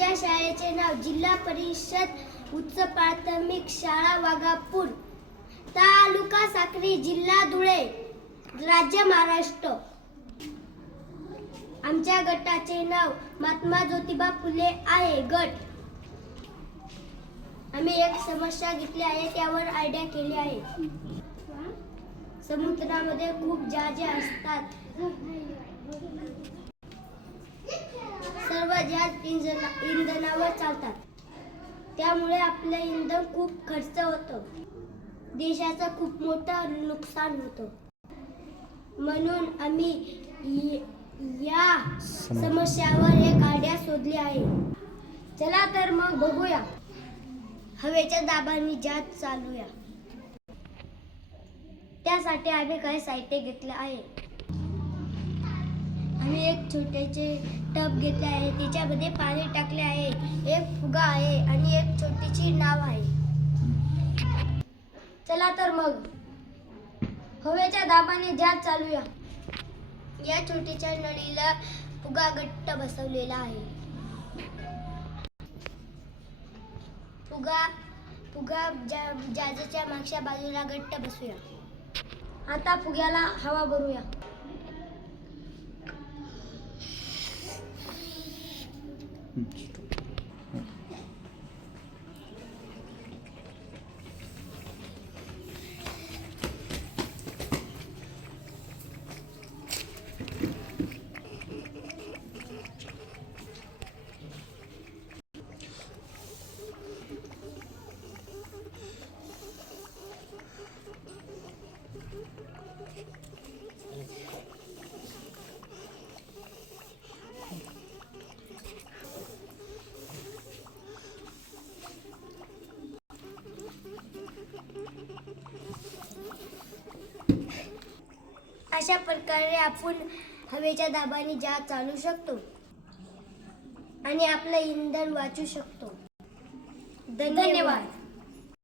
आमच्या शाळेचे नाव जिल्हा परिषद उच्च प्राथमिक शाळा वाघापूर, तालुका साक्री, जिल्हा धुळे, राज्य महाराष्ट्र. आमच्या गटाचे नाव महात्मा ज्योतिबा फुले आहे. गट आम्ही एक समस्या घेतली आहे, त्यावर आयडिया केली आहे. समुद्रामध्ये खूप जहाजे असतात. सर्व जहाज इंधनावर चालतात. त्यामुळे आपलं इंधन खूप खर्च होतो. देशाचं खूप मोठं नुकसान होतं. म्हणून आम्ही या समस्यावर एक आयडिया शोधली आहे. चला तर मग बघूया. हवेच्या दाबाने जहाज चालूया. त्यासाठी आम्ही काही साहित्य घेतले आहे. आम्ही एक छोटेचे टब घेतले आहे. त्याच्यामध्ये पाणी टाकले आहे. एक फुगा आहे आणि एक छोटीशी नाव आहे. चला तर मग हवेच्या दाबाने जहाज चालूया. या छोटीच्या नळीला फुगा घट्ट बसवलेला आहे. फुगा जहाजाच्या मागच्या बाजूला घट्ट बसूया. आता फुग्याला हवा भरूया. अशा प्रकारे आपण हवेच्या दाबाने जहाज चालवू शकतो आणि आपलं इंधन वाचवू शकतो. धन्यवाद.